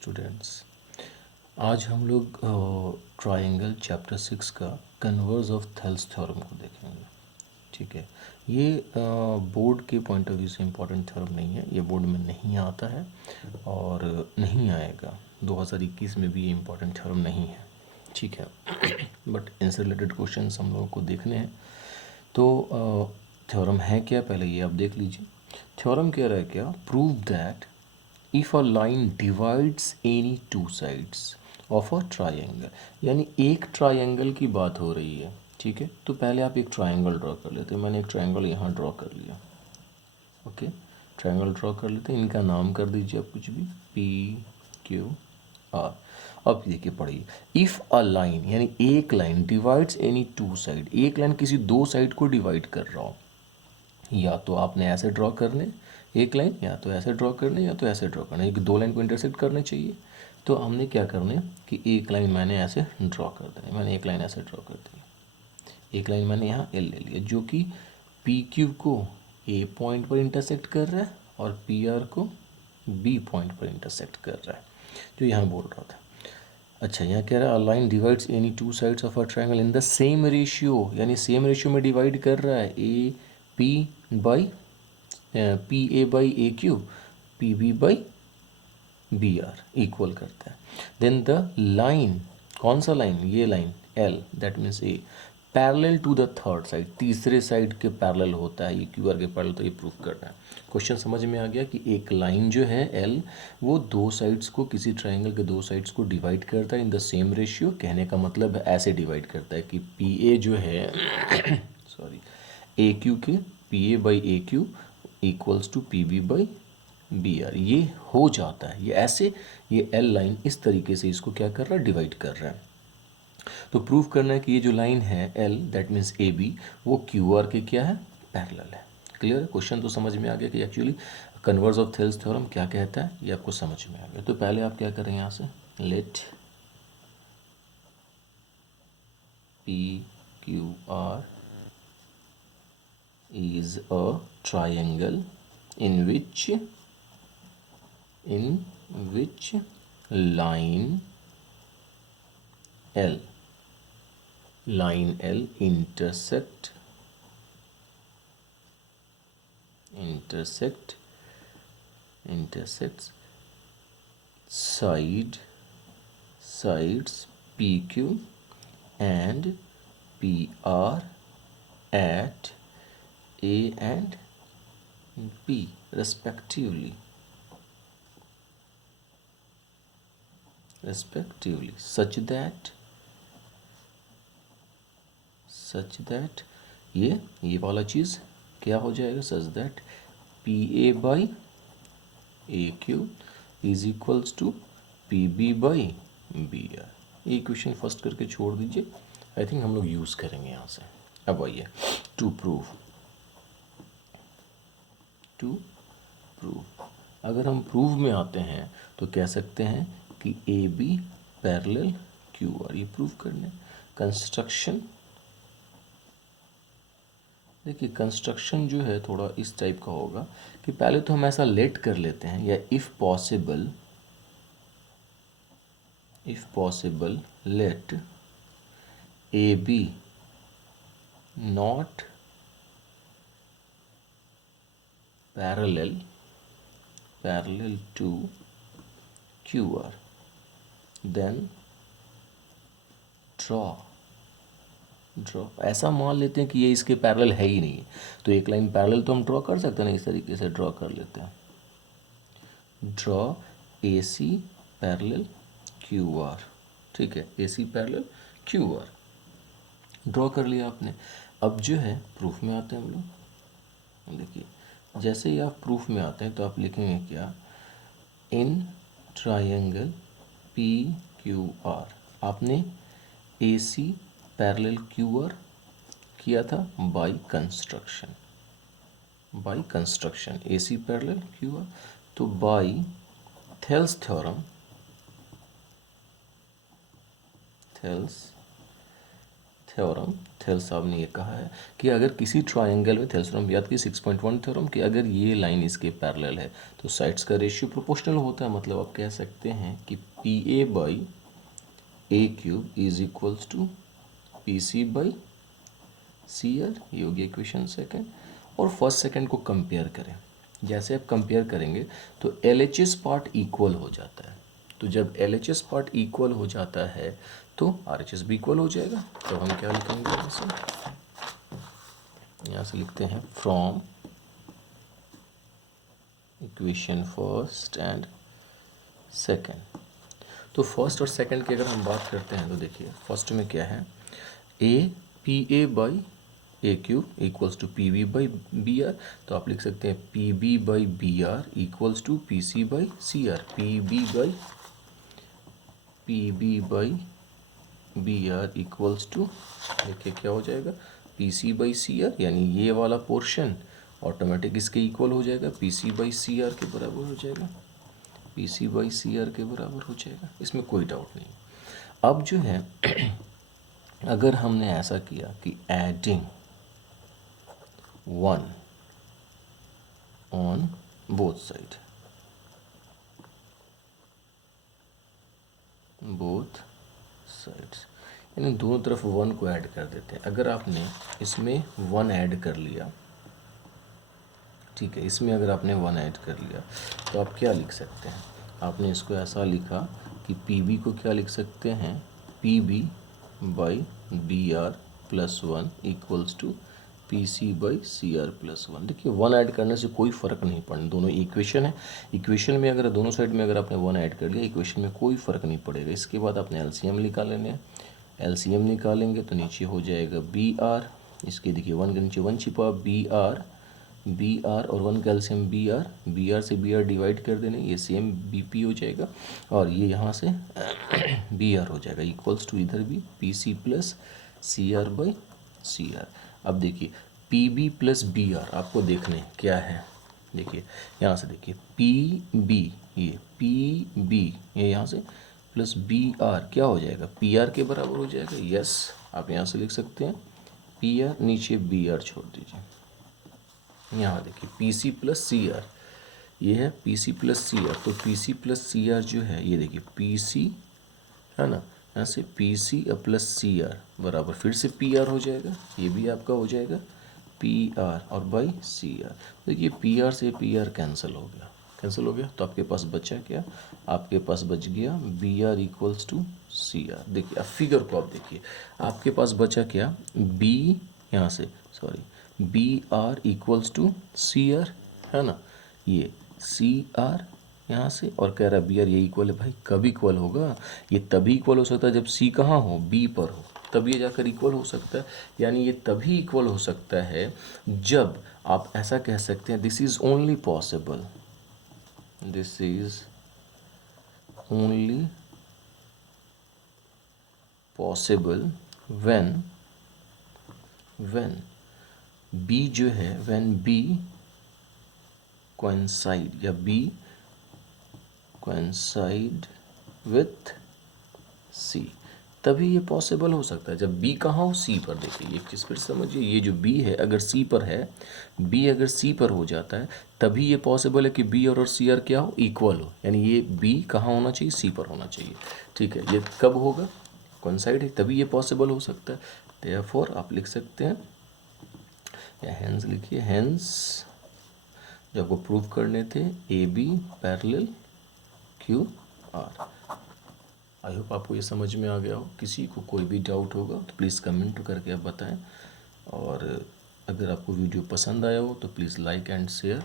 Students, आज हम लोग ट्रायंगल चैप्टर 6 का कन्वर्स ऑफ थेल्स थ्योरम को देखेंगे। ठीक है, ये बोर्ड के पॉइंट ऑफ व्यू से इम्पोर्टेंट थ्योरम नहीं है, ये बोर्ड में नहीं आता है और नहीं आएगा। 2021 में भी ये इम्पोर्टेंट थ्योरम नहीं है। ठीक है बट इनसे रिलेटेड क्वेश्चंस हम लोगों को देखने हैं। तो थ्योरम है क्या, पहले ये आप देख लीजिए। थ्योरम कह रहा है क्या, prove that if a line divides any two sides of a triangle, यानी एक ट्रायंगल की बात हो रही है। ठीक है, तो पहले आप एक ट्रायंगल ड्रॉ कर लेते हैं। मैंने एक ट्रायंगल यहाँ ड्रॉ कर लिया। ओके, ट्रायंगल ड्रॉ कर लेते हैं, इनका नाम कर दीजिए आप कुछ भी, PQR। अब देखिए पढ़िए, इफ़ अ लाइन यानी एक line divides any to side, एक लाइन किसी दो साइड को डिवाइड कर रहा हो, या तो आपने ऐसे ड्रॉ करने एक लाइन, या तो ऐसे ड्रॉ करने, या तो ऐसे ड्रॉ करने, एक दो लाइन को इंटरसेक्ट करने चाहिए। तो हमने क्या करने कि एक लाइन मैंने ऐसे ड्रॉ कर देनी, मैंने एक लाइन ऐसे ड्रॉ कर दी। एक लाइन मैंने यहाँ एल ले लिया जो कि पी क्यू को ए पॉइंट पर इंटरसेक्ट कर रहा है और पी आर को बी पॉइंट पर इंटरसेक्ट कर रहा है, जो यहाँ बोल रहा था। अच्छा, यहाँ कह रहा है line divides any two sides of a triangle in the same ratio, यानी सेम रेशियो में डिवाइड कर रहा है। A P by P A by A Q, P B by B R equal करता है। देन द लाइन, कौन सा line, ये line L that means A, parallel to the third side, तीसरे साइड के पैरेलल होता है ये क्यू आर के पैरेलल, तो ये प्रूफ करना है। क्वेश्चन समझ में आ गया कि एक लाइन जो है एल, वो दो साइड्स को, किसी ट्रायंगल के दो साइड्स को डिवाइड करता है इन द सेम रेशियो। कहने का मतलब ऐसे डिवाइड करता है कि पी ए जो है सॉरी, ए क्यू के P A by A Q equals to P B by B R, ये हो जाता है। ये ऐसे, ये एल लाइन इस तरीके से इसको क्या कर रहा है, डिवाइड कर रहा है। तो प्रूव करना है कि ये जो लाइन है L that means A B, वो क्यू आर के क्या है, पैरेलल है। क्लियर है, क्वेश्चन तो समझ में आ गया कि actually converse of Thales theorem क्या कहता है, ये आपको समझ में आ गया। तो पहले आप क्या करें, यहाँ से let P Q R is a triangle in which line L intersects sides PQ and PR at A and B respectively, such that ये वाला चीज़ क्या हो जाएगा, such that P A by A Q is equals to P B by B R. ये equation first करके छोड़ दीजिए, I think हम लोग यूज़ करेंगे यहाँ से। अब आइए टू प्रूव, अगर हम प्रूव में आते हैं तो कह सकते हैं कि A B parallel Q R, ये प्रूव करने। कंस्ट्रक्शन, देखिए कंस्ट्रक्शन जो है थोड़ा इस टाइप का होगा कि पहले तो हम ऐसा लेट कर लेते हैं, या if possible let A B not parallel to QR, then draw ऐसा मान लेते हैं कि ये इसके पैरेलल है ही नहीं, तो एक लाइन पैरेलल तो हम ड्रॉ कर सकते हैं ना, इस तरीके से ड्रॉ कर लेते हैं। ड्रॉ AC पैरेलल QR, ठीक है, AC पैरेलल QR ड्रॉ कर लिया आपने। अब जो है प्रूफ में आते हैं हम लोग। देखिए जैसे ही आप प्रूफ में आते हैं तो आप लिखेंगे क्या, इन ट्रायंगल PQR आपने AC पैरेलल QR किया था by construction, AC parallel QR, तो बाय थेल्स थ्योरम, थेल साहब ने ये कहा है कि अगर किसी ट्रायंगल में, थेल्स थ्योरम याद की 6.1 थ्योरम, कि अगर ये लाइन इसके पैरेलल है तो साइड्स का रेशियो प्रोपोर्शनल होता है। मतलब आप कह सकते हैं कि P A by A Q is equals to P C by C R. ये होगी इक्वेशन सेकेंड। और फर्स्ट सेकेंड को कंपेयर करें। जैसे आप कंपेयर करेंगे तो L H S part equal हो जाता है। तो जब L H S part equal हो जाता है तो आर एच एस भी इक्वल हो जाएगा। तो हम क्या लिखेंगे, यहाँ से लिखते हैं from equation first and second. तो फर्स्ट और सेकंड की अगर हम बात करते हैं तो देखिए फर्स्ट में क्या है, A P A by A Q equals to P B by B R. तो आप लिख सकते हैं P B by B R equals to P C by C R. P B by B R equals to, देखिए क्या हो जाएगा, P C by C R, यानी ये वाला पोर्शन ऑटोमेटिक इसके इक्वल हो जाएगा, P C by C R के बराबर हो जाएगा, P C by C R के बराबर हो जाएगा। इसमें कोई डाउट नहीं। अब जो है अगर हमने ऐसा किया कि एडिंग 1 ऑन बोथ साइड, यानी दोनों तरफ 1 को ऐड कर देते हैं। अगर आपने इसमें 1 ऐड कर लिया, ठीक है, इसमें अगर आपने 1 ऐड कर लिया तो आप क्या लिख सकते हैं, आपने इसको ऐसा लिखा कि पी बी को क्या लिख सकते हैं, P B by B R plus 1 equals to P C by C R plus 1। देखिए 1 ऐड करने से कोई फ़र्क नहीं पड़ना, दोनों इक्वेशन है, इक्वेशन में अगर दोनों साइड में अगर आपने 1 ऐड कर लिया इक्वेशन में कोई फ़र्क नहीं पड़ेगा। इसके बाद आपने एलसीएम निकाल लेने हैं, एलसीएम निकालेंगे तो नीचे हो जाएगा बी आर, इसके देखिए 1 के नीचे 1 छिपा, बी आर और 1 का एलसीएम बी आर से बी आर डिवाइड कर देने, ये सेम बी पी हो जाएगा और ये यहाँ से बी आर हो जाएगा इक्वल्स टू इधर भी P C plus C R by C R. अब देखिए P B plus B R आपको देखने क्या है, देखिए यहाँ से देखिए पी बी, ये पी बी ये यहाँ से प्लस बी आर क्या हो जाएगा, पी आर के बराबर हो जाएगा। यस, आप यहाँ से लिख सकते हैं पी आर, नीचे बी आर छोड़ दीजिए। यहाँ देखिए P C plus C R, ये है P C plus C R. तो P C plus C R जो है ये देखिए पी सी है ना, यहाँ से P C plus C R बराबर फिर से पी आर हो जाएगा, ये भी आपका हो जाएगा पी आर और बाई सी आर। देखिए पी आर से पी आर कैंसिल हो गया, तो आपके पास बचा क्या, आपके पास बच गया B R equals to C R. देखिए अब फिगर को आप देखिए, आपके पास बचा क्या, बी यहाँ से sorry B R equals to C R है ना, ये सी आर यहाँ से और कह रहा है बी आर, ये इक्वल है। भाई कब इक्वल होगा, ये तभी इक्वल हो सकता है जब सी कहाँ हो, बी पर हो, तब ये जाकर इक्वल हो सकता है। यानी ये तभी इक्वल हो सकता है जब आप ऐसा कह सकते हैं this is only possible, this is only possible when B जो है व्हेन बी कोइंसाइड या बी कोइंसाइड विथ सी, तभी ये पॉसिबल हो सकता है जब बी कहाँ हो, सी पर। देखिए एक चीज़ फिर समझिए, ये जो बी है अगर सी पर है, बी अगर सी पर हो जाता है तभी ये पॉसिबल है कि बी और सी आर क्या हो, इक्वल हो। यानी ये बी कहाँ होना चाहिए, सी पर होना चाहिए। ठीक है, ये कब होगा, कोइंसाइड है तभी ये पॉसिबल हो सकता है। देयरफॉर आप लिख सकते हैं या हेंस लिखिए, हेंस जो आपको प्रूव करने थे A B parallel Q R. I hope आपको ये समझ में आ गया हो। किसी को कोई भी डाउट होगा तो प्लीज़ कमेंट करके आप बताएं, और अगर आपको वीडियो पसंद आया हो तो प्लीज़ लाइक एंड शेयर।